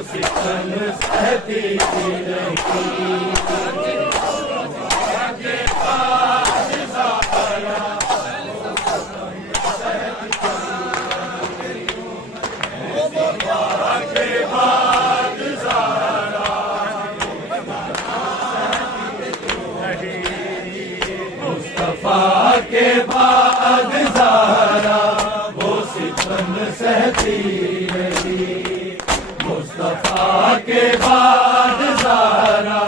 सितम सहती रही। मुस्तफा के बाद ज़हरा वो सितम सहती रही। मुस्तफा के बाद ज़हरा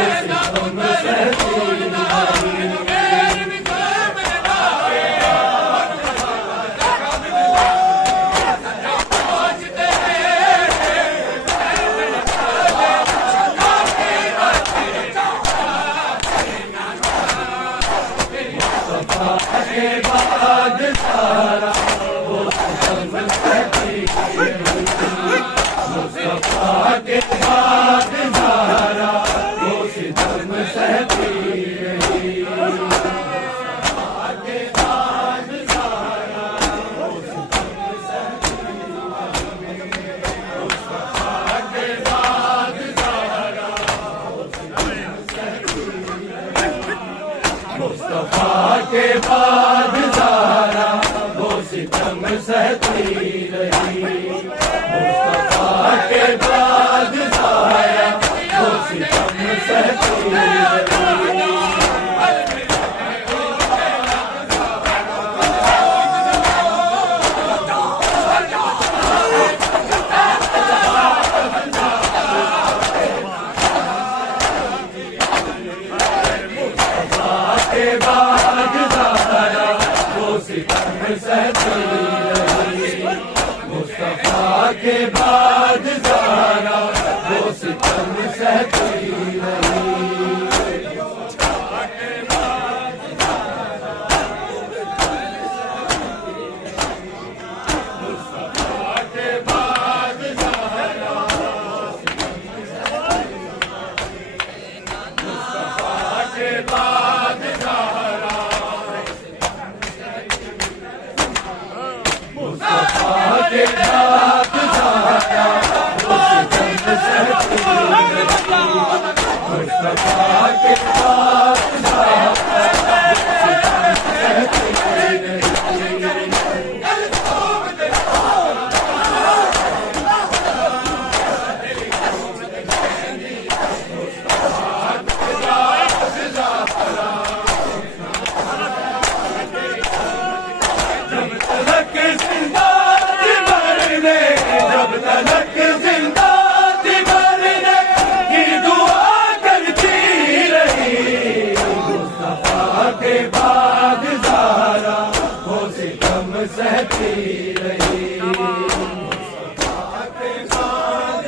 वो सितम सहती रही। के बाद सारा वो सितम सहती रही। मुस्तफा के बाद सारा वो सितम सहती रही। मुस्तफा के बाद सारा वो सितम सहती रही। मुस्तफा के बाद सारा वो सितम सहती रही। मुस्तफा के बाद ज़हरा वो सितम सहती रही। मुस्तफा के बाद ज़हरा वो सितम सहती रही। के बाद ज़हरा वो सितम सहती रही। मुस्तफा के बाद ज़हरा वो सितम सहती रही। के बाद ज़हरा वो सितम सहती रही। मुस्तफा के बाद ज़हरा वो सितम सहती रही। जब तलक जिंदा थी मरने की दुआ करती रही। मुस्तफा के बाद ज़हरा वो सितम सहती रही। मुस्तफा के बाद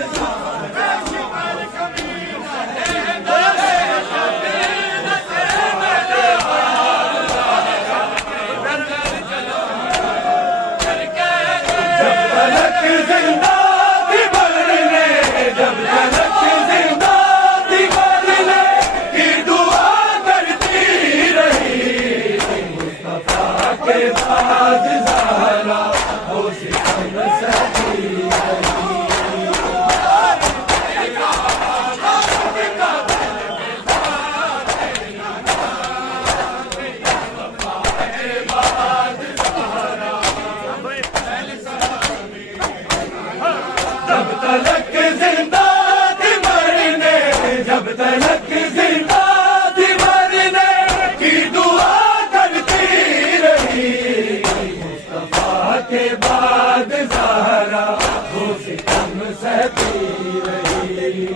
जब तलक जिंदा थी मरने, जब तलक जिंदा थी मरने की दुआ करती रही। मुस्तफा के बाद ज़हरा वो सितम सहती रही। जब तलक जिंदा थी मरने, जब तलक जिंदा थी मरने की दुआ करती रही। मुस्तफा के बाद ज़हरा वो सितम सहती रही।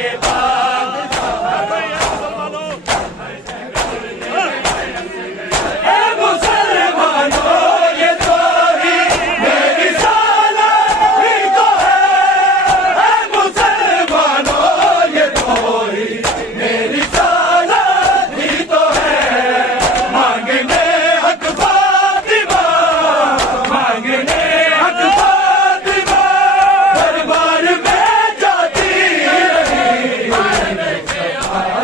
के बाद ए मुसलमानों ये तो ही मेरी सालाही तो है। ए मुसलमानों ये तो ही मेरी सालाही तो है। मांगने हक फातिमा, मांगने हक फातिमा, दरबार में जाती रही।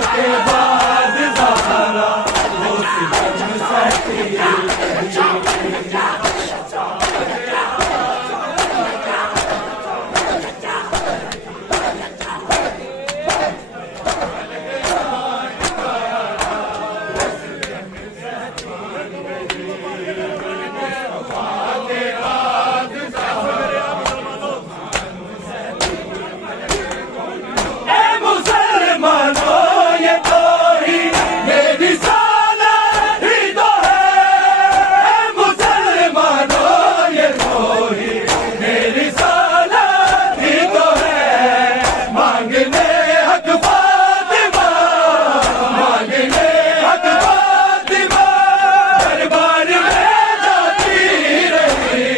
के बाद ज़हरा वो सितम सहती ए मुसलमानों ये तो ही मेरी सालाही तो है। ए मुसलमानों ये तो ही मेरी सालाही तो है। मांगने हक फातिमा, मांगने हक फातिमा, दरबार में जाती रही।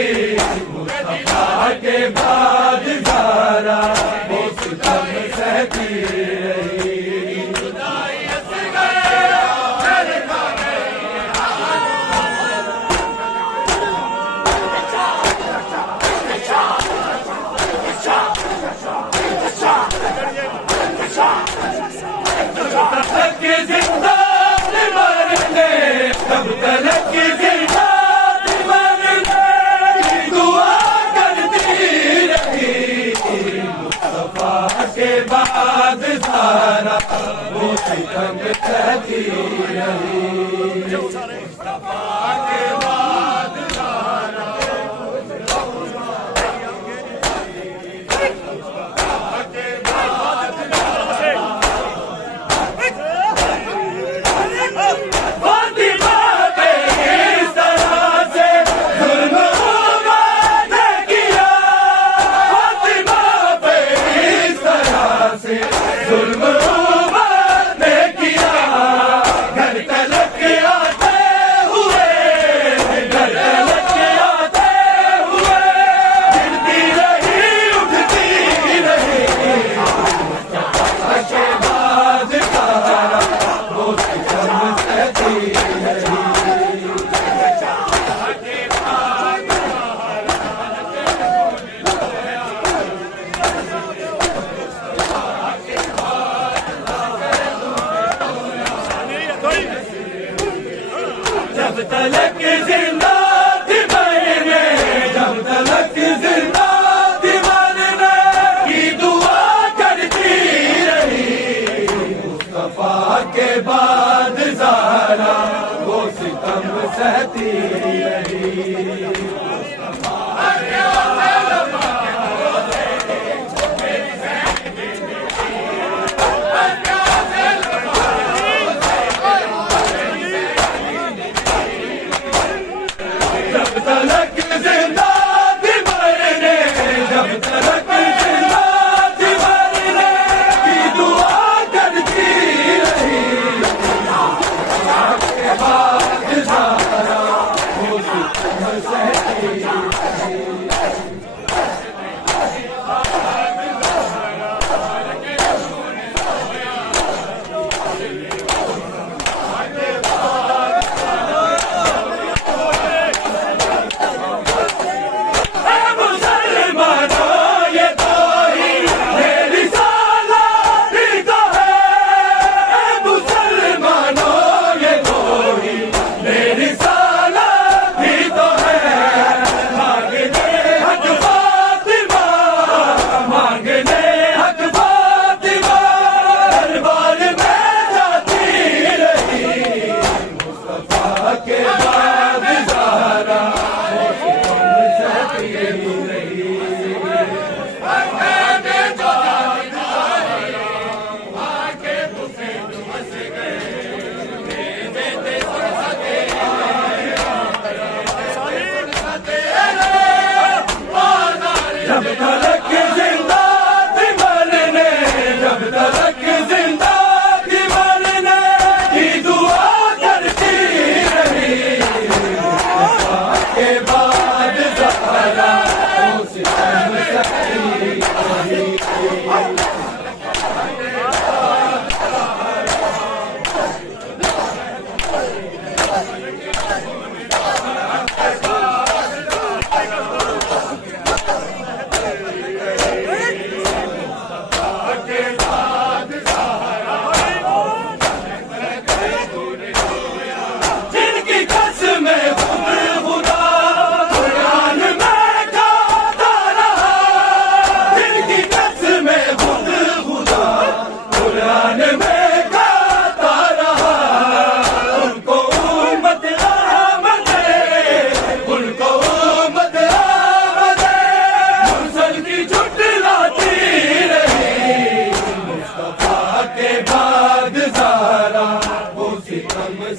मुस्तफा के बाद ज़हरा वो सितम सहती रही। तब तक जिंदा मरने, तब तक जिंदा मरने की दुआ करती रही। मुस्तफा के बाद ज़हरा वो सितम सहती रही। मुस्तफा के बाद ज़हरा फातिमा पे इस तरह से जुल्म उन्होंने किया। फातिमा पे इस तरह से जुल्म उन्होंने किया। घर तलक आते हुए, घर तलक आते हुए गिरती रही, उठती रही। के बाद ज़हरा वो सितम सहती रही। जब तलक जिंदा थी मरने, जब तलक जिंदा थी मरने की दुआ करती रही। मुस्तफा के बाद ज़हरा वो सितम सहती रही।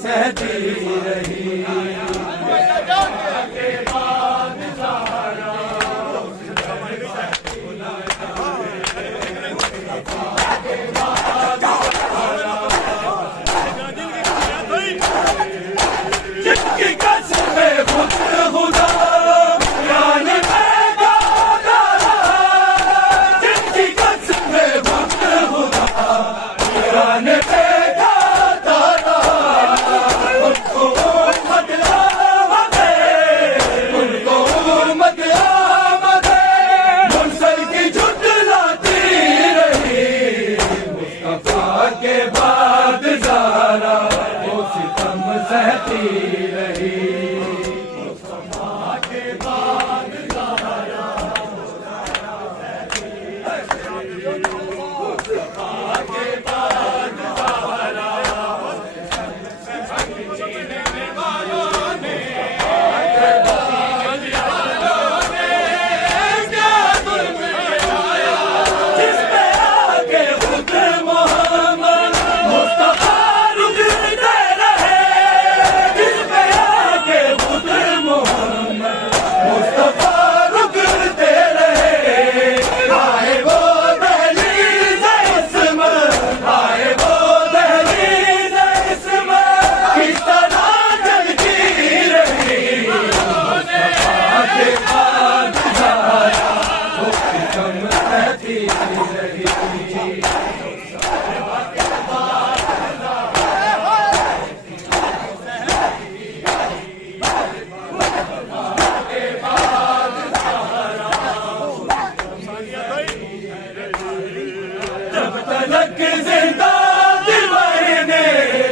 सहती रही। जिनकी कसमें खुद खुदा जान में गाता रहा, जिनकी कसमें खुद खुदा जान में गाता रहा, उनको उम्मत आमद है, उनको उम्मत आमद है, मुनसर की झुटलाती रही। मुस्तफा के बाद ज़हरा वो सितम सहती रही। मुस्तफा के बाद ज़हरा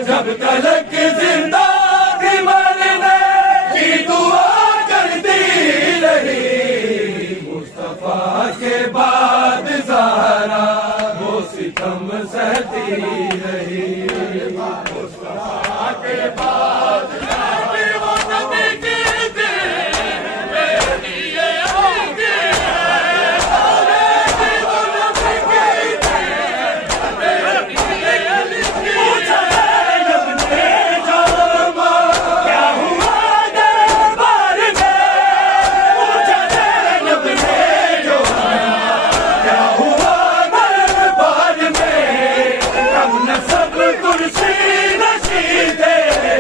जब तलक जिंदा थी मरने की दुआ करती रही। मुस्तफा के बाद ज़हरा वो सितम सहती रही। मुस्तफा के बाद वो नबी के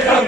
हम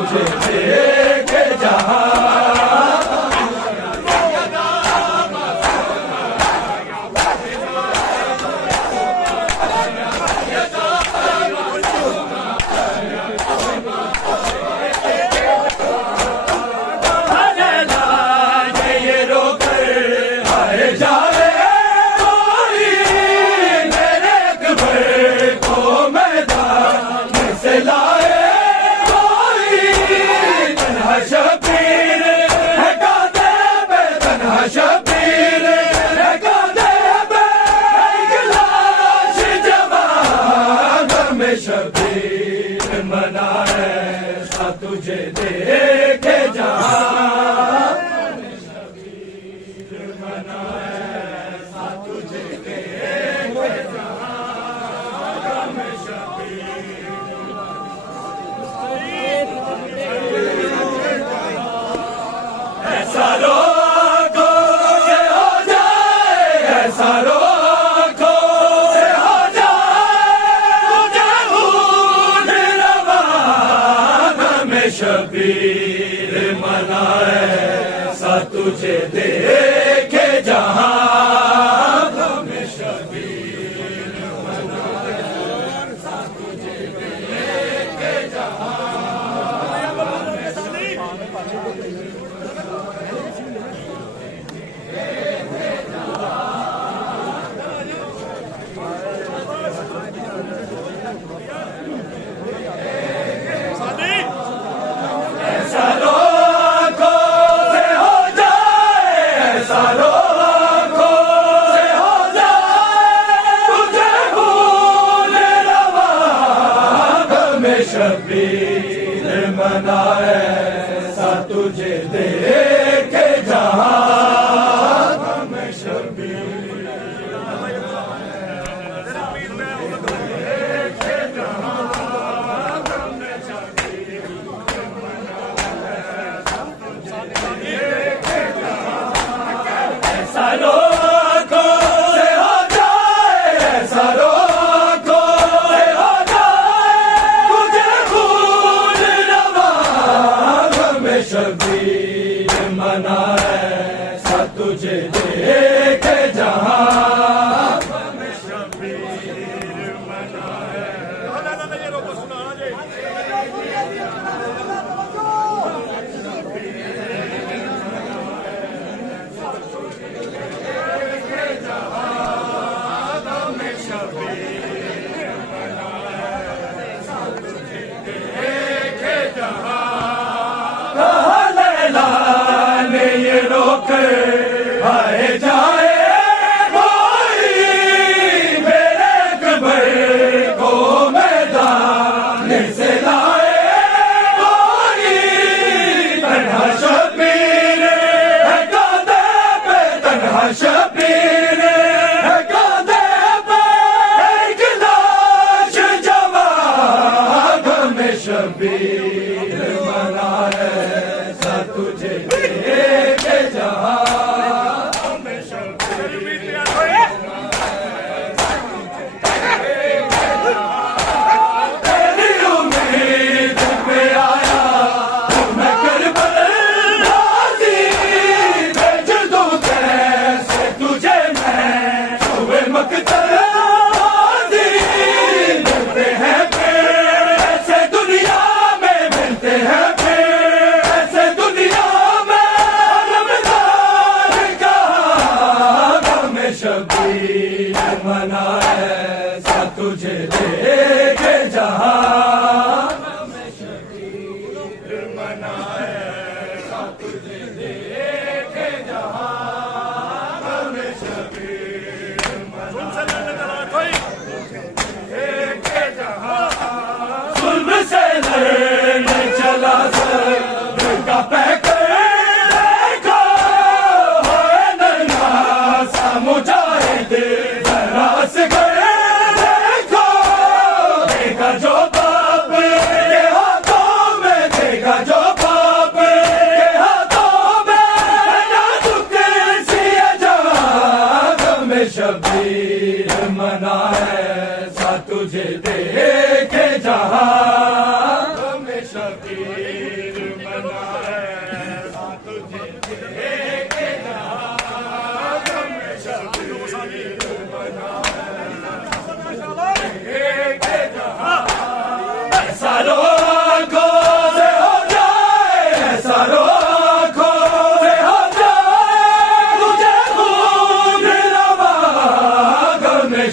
तुझे देखे जहां शबीर मनाए सा तुझे देखे जहां शबीर मनाए सा तुझे देखे जहां ऐसा रोको से हो जाए ऐसा रोको से हो शबीर मनाए सा तुझे देखे जहां में शबीर मनाए सा तुझे देखे जहां शबीर मनाए सा तुझे देखे जहां में शबीर देखे जहां में शबीर देखे जहां ऐसा रोको से हो जाए ऐसा रोको से हो शबीर मनाए सा तुझे देखे जहां में शबीर मनाए आए जाए कोई मेरे कब्र को मैदान से लाए कोई तन्हा शबीर है कांधे पे तन्हा शबीर है कांधे पे एक लाश जवान में शबीर मनाए सा तुझे देखे जहां शबीर मनाए सा तुझे देखे जहां में शबीर मनाए सा तुझे देखे जहां में शबीर मनाए देखे जहां जुल्म से लड़ने चला सर का पैकर मुजाहिद जरा से देखो देगा जो बाप के हाथों में देगा जो बाप के हाथों में नाजुक सी आजाद में शबीर मनाए सा तुझे देखे जहां में शबीर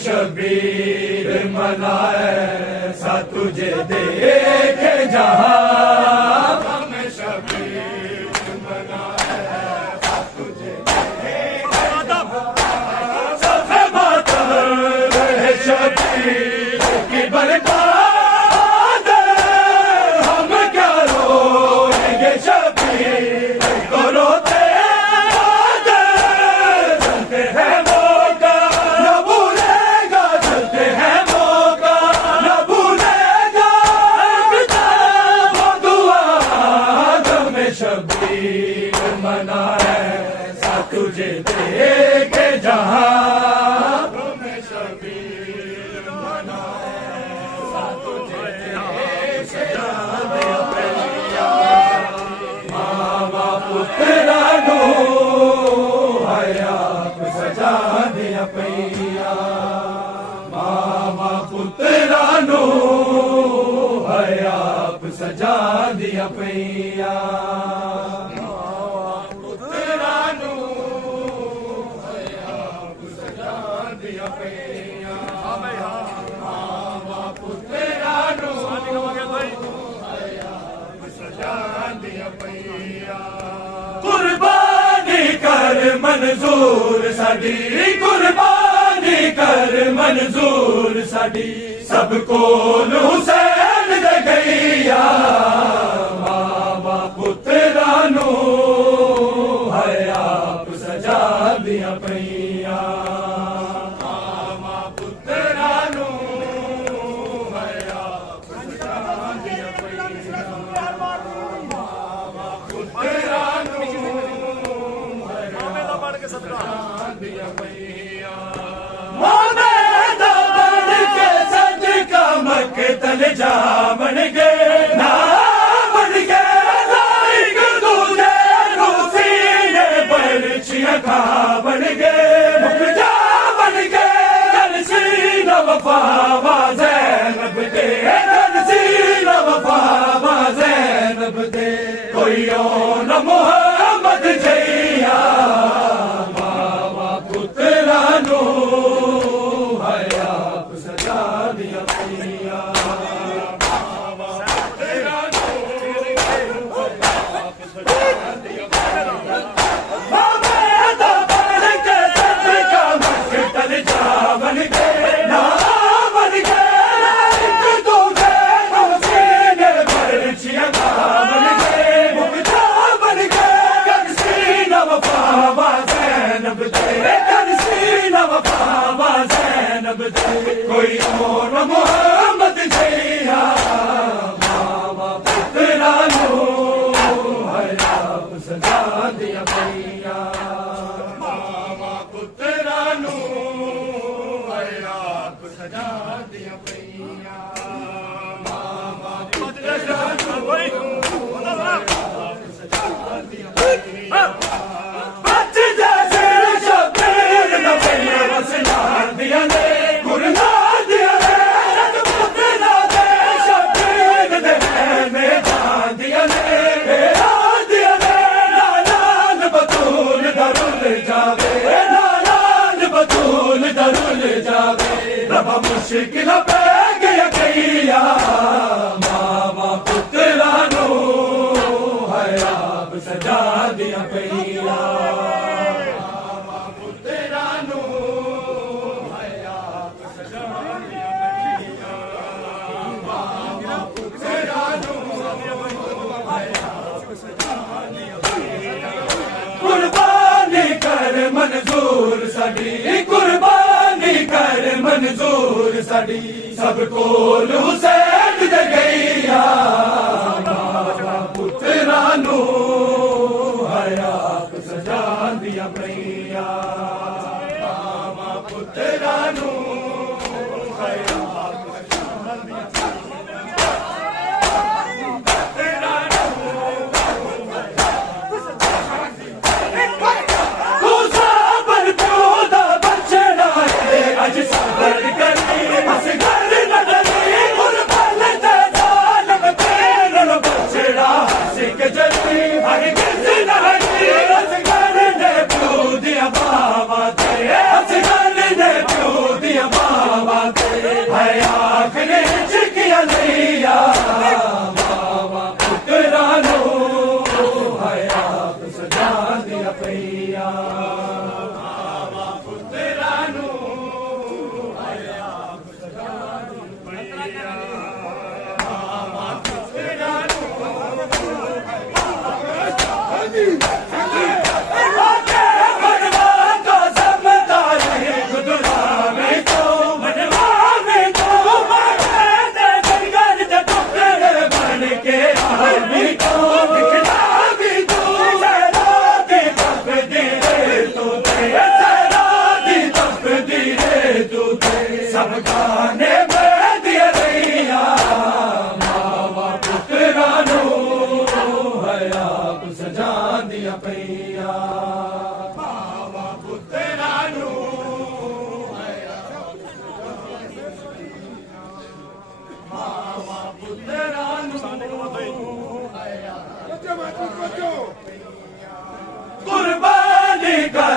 शबीर मनाए सा तुझे देखे जहां गम शबीर मनाए सा तुझे देखे सब मातम रहे शबीर की बरबाद हम क्या रोएंगे शबीर को रोते चलते हैं मौका न भूलेगा चलते हैं मौका न भूलेगा वो दुआ गम शबीर मनाए सा तुझे देखे जहां गम शबीर मनाए सा तुझे देखे जहां मामा पुत्रा नो हयात सजा दिया पैया मामा पुत्रा नो हयात सजा दिया पैया पुत्रा नो हयात सजा दिया पैया मामा पुत्रा नो कुर्बानी कर मंजूर साडी कुर्बानी कर मंजूर साडी सब कोल हुसैन दे गईया मामा पुत्रा नु हयात सजा दिया पैया मामा पुत्रा नु हयात सजा दिया पैया तल जा बन गए ना बन गए लाइक दूजे रूसीने बरछियां खा बन गए मुख जा बन गए करसीन वफा ज़ैनब दे करसीन वफा ज़ैनब दे कोई न मोहम्मद जैया मामा पुत्रा नो हयात सजा दिया पैया कोई और मोहम्मद जैया मामा पुत्रा नो हयात सजा दिया पैया मामा पुत्रा नो हयात सजा दिया पैया मामा पुत्रा नो हयात सजा दिया पैया बच जैसे शबीर न पैया वसला दिया ने मुश्किल पे गया कैया मामा पुत्रा नो हयात सजा दिया पैया मामा पुत्रा नो हयात सजा दिया पैया मामा पुत्रा नो हयात सजा दिया पैया कुर्बानी कर मंजूर साडी कुर्बानी कर मंजूर साडी सब कोल हुसैन दे गईया मामा पुत्रा नु हयात सजा दिया पैया मामा पुत्रा नु हयात सजा दिया आज सबर करी हस घर न डरी कुर्बान दे जालिम तेरे लो बछड़ा हंस के जली हर किस न हटी हस घर ने प्यू दिया बाबा दे हस घर ने प्यू दिया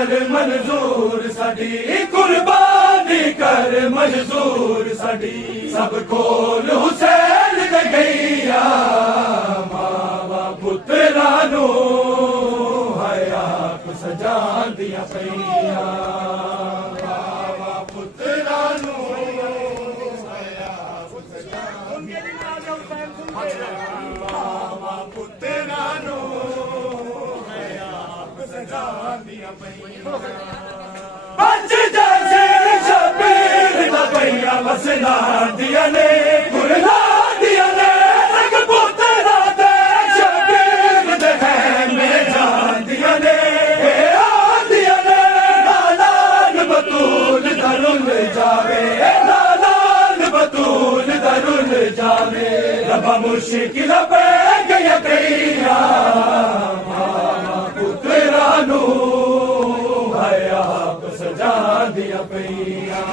कर मंजूर साडी कुर्बानी कर मंजूर साडी सब कोल हुसैन दे गईया मावा पुत्रा नू हयात सजांदियां पईया मावा पुत्रा नू हयात मावा पुत्रा नू सजांदियां पईया बच जैसे शबीर दा पईया वसना दिया ने कुरला दिया ने रग पुत्रा दे शबीर दे है में जान दिया ने दिया ने नालान बतूल दरुल जावे नालान बतूल दरुल जावे रबा मुश्किल पे गया कईया हयात सजांदियां पईया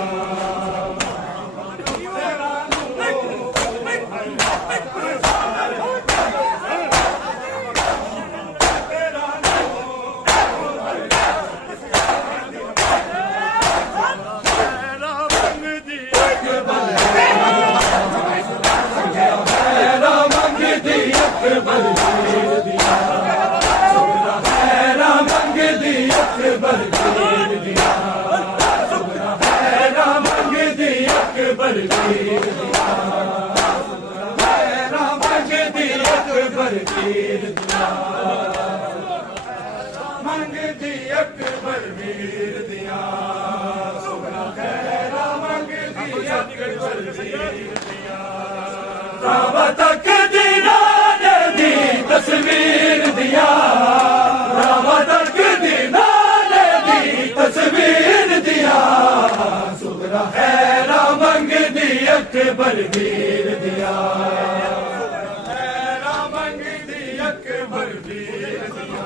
मंगदी अकबर वीर दिया सुना खैरा मंगदी अकबर वीर दिया काबा तक दीनाने दी तस्वीर दिया काबा तक दीनाने दी तस्वीर दिया सुना खैरा मंगदी अकबर वीर दिया खैरा मंगदी अकबर वीर दिया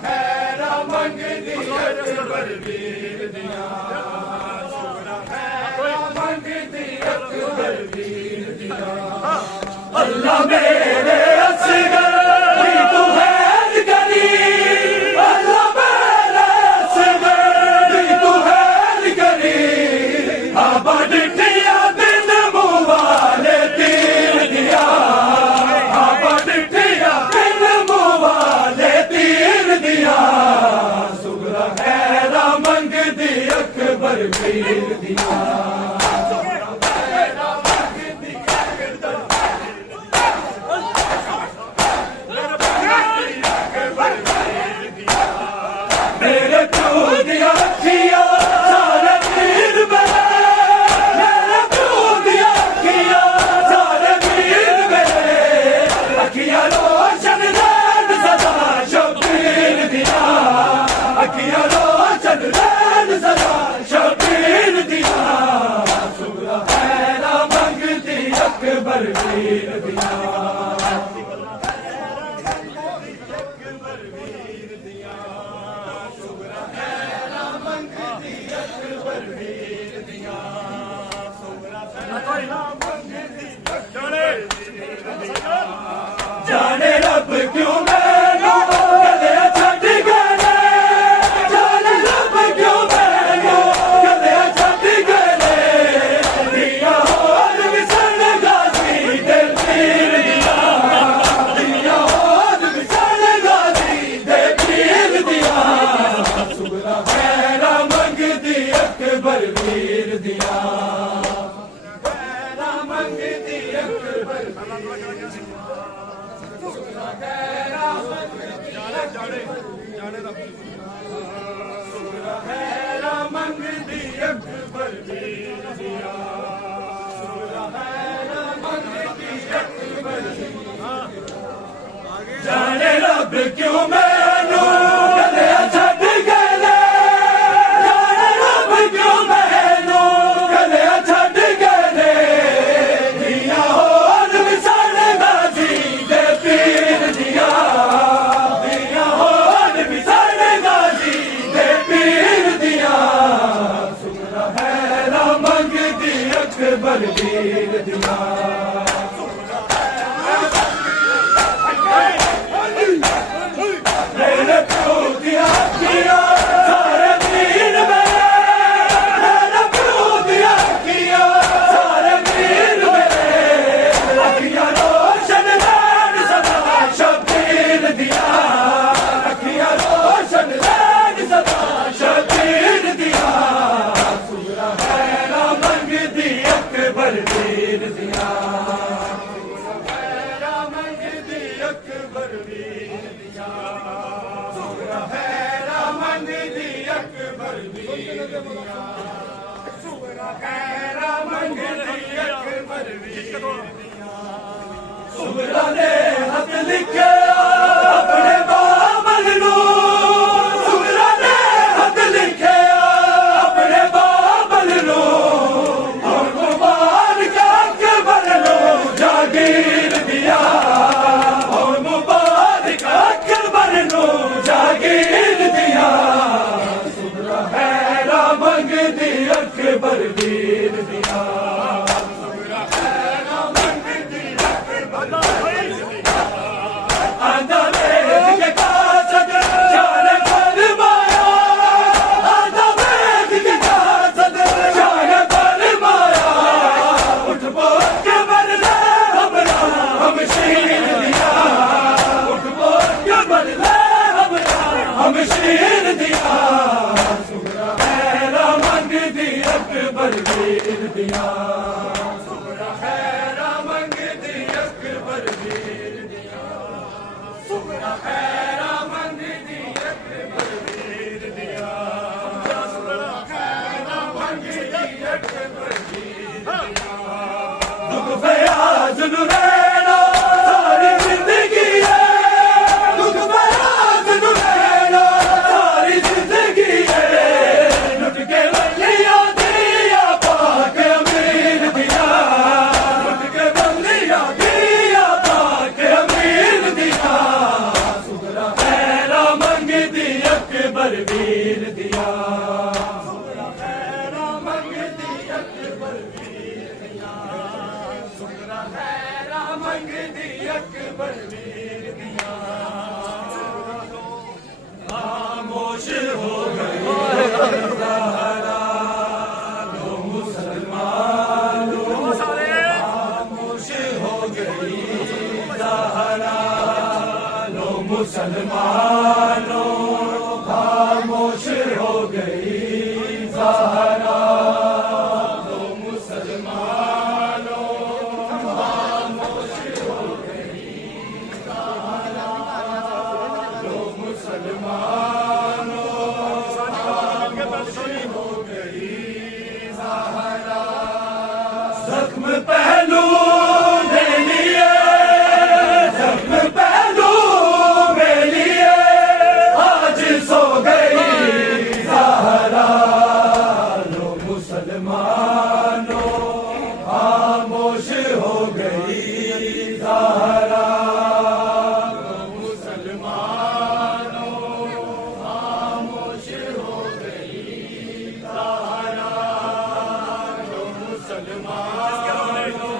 खैरा मंगदी अकबर वीर दिया अल्लाह मेरे असगर तू हैर करी अल्लाह मेरे असगर तू हैर करी आबा डिठिया दिन मुबाले तीर दिया आबा डिठिया दिन मुबाले सुगरा खैरा मंगदी अकबर वीर दिया मेरे प्यो दिया अखिया सारे वीर बने मेरे प्यो दिया अखिया सारे वीर बने अखिया रोशन रैन सदा शबीर दिया अखिया रोशन रैन सदा शबीर दिया सुगरा खैरा मंगदी अकबर वीर दिया जाने रब क्यों मैनू कदे छड्ड गए जाने रब क्यों मैनू कदे छड्ड गए दिया होर विसन गाजी दे पीर दिया दिया होर विसन गाजी दे पीर दिया सुगरा खैरा मंगदी अकबर वीर दिया खैरा मंगदी अकबर खैरा मंगदी अकबर वीर दिया खैरा मंगदी अकबर जाने रब क्यों मैनू कदे छड्ड गए जाने रब क्यों मैनू कदे छड्ड गए दिया होर विसन गाजी दे पीर दिया दिया होर विसन गाजी दे पीर दिया सुगरा खैरा मंगदी अकबर वीर दिया मेरे प्यो दिया सुगरा खैरा मंगदी अकबर वीर सुगरा ने हथ लिखे अपने बाबल नू सुगरा ने हथ लिखे अपने बाबल नू और मुबारक अकबर नू जागीर दिया और मुबारक अकबर नू जागीर दिया सुगरा खैरा मंगदी अकबर वीर दिया सुगरा खैरा मंगदी अकबर आंदा वेद के कासद जाने फरमाया आंदा वेद के कासद जाने फरमाया उठ बोल के बदले हमरा हम शीर दिया उठ बोल के बदले हमरा हम शीर दिया सुगरा खैरा मंगदी अकबर वीर दिया सुगरा खैरा मंगदी अकबर वीर दिया सुगरा खैरा मंगदी अकबर वीर दिया सुगरा खैरा मंगदी अकबर वीर दिया दुख फयाज नू रहना सारी जिंदगी है दुख फयाज नू रहना सारी जिंदगी है लुट के बलिया दिया पाक अमीर दिया लुट के बलिया दिया पाक अमीर दिया सुगरा खैरा मंगदी अकबर वीर दिया सुगरा खैरा मंगदी अकबर वीर दिया सुगरा खैरा मंगदी अकबर वीर दिया खामोश हो गई ज़हरा लो मुसलमानों खामोश हो गई ज़हरा लो मुसलमानों खामोश हो गई ज़हरा लो मुसलमानों खामोश हो गई ज़हरा लो मुसलमानों खामोश हो गई ज़हरा जख्म पहलू ने लिए जख्म पहलू में लिए आज सो गई ज़हरा लो मुसलमानों खामोश हो गई ज़हरा लो मुसलमानों खामोश हो गई ज़हरा लो मुसलमानों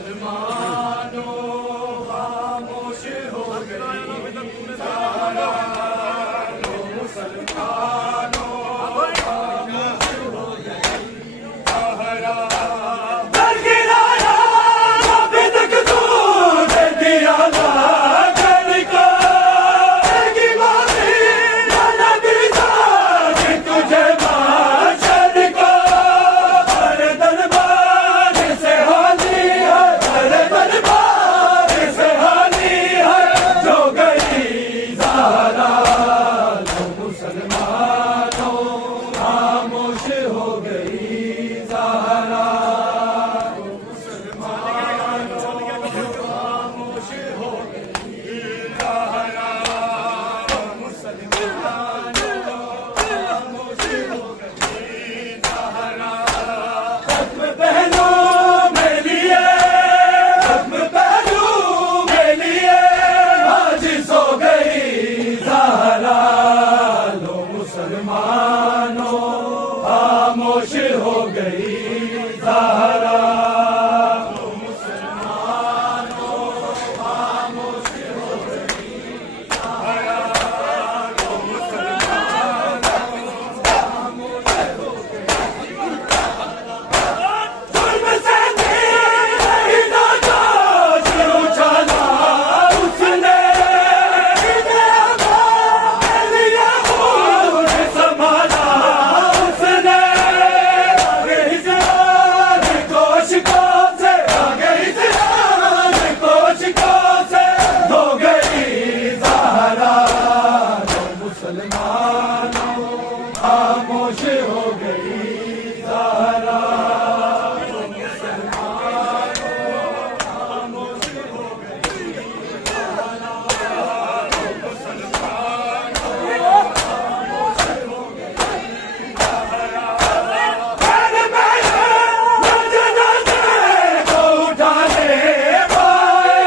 मुसलमानों खामोश हो गई ज़हरा, लो मुसलमानों खामोश हो गई ज़हरा। डर गिराया अभी तक तूने दिया ना घर को, की बातें ना दी जाने तुझे माशर को। हर दरबार से हाली है, हर दरबार से हाली है, जो गई ज़हरा, लो मुसलमानों खामोश हो गई ज़हरा, लो मुसलमानों खामोश हो गई ज़हरा, लो मुसलमानों खामोश हो गई ज़हरा। खत्म पहलू में लिए, खत्म पहलू में लिए, आज सो गई ज़हरा, लो मुसलमानों खामोश हो गई ज़हरा, लो मुसलमानों खामोश हो गई ज़हरा, लो मुसलमानों खामोश हो गई ज़हरा। जुल्म से नहीं ना जोश उछाला उसने, लिया खून संभाला उसने। आगे हिजरान कोशिकों से, आगे हिजरान कोशिकों से धो गई ज़हरा, लो मुसलमानों खामोश हो गई ज़हरा, लो मुसलमानों खामोश हो गई ज़हरा, लो मुसलमानों खामोश हो गई ज़हरा। मैंने जनाजे को उठाने पाए,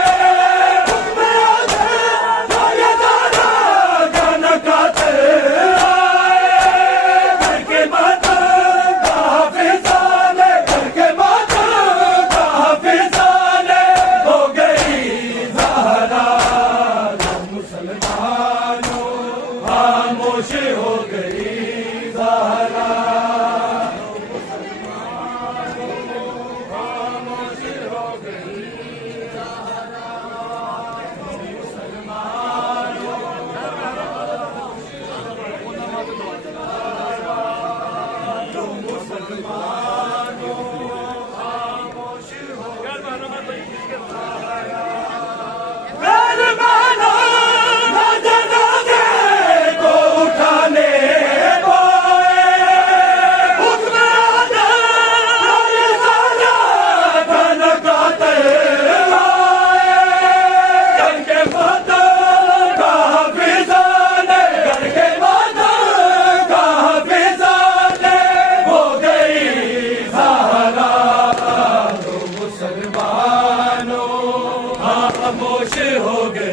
हुक्म आज़े ये ज़हरा का नकाते आए। घर के मातम का हाफिज़ाने, घर के मातम का हाफिज़ाने हो गई ज़हरा, लो मुसलमानों खामोश हो गई ज़हरा, लो मुसलमानों खामोश हो गई ज़हरा, लो मुसलमानों लो मुसलमानों खामोश हो गई ज़हरा। मेहरबाना ना जनाजे को उठाने पाए, हुक्म आज़े ये ज़हरा का नकाते आए। घर के मातम का हाफिज़ाने, घर के मातम का हाफिज़ाने हो गई ज़हरा, लो मुसलमानों खामोश हो गई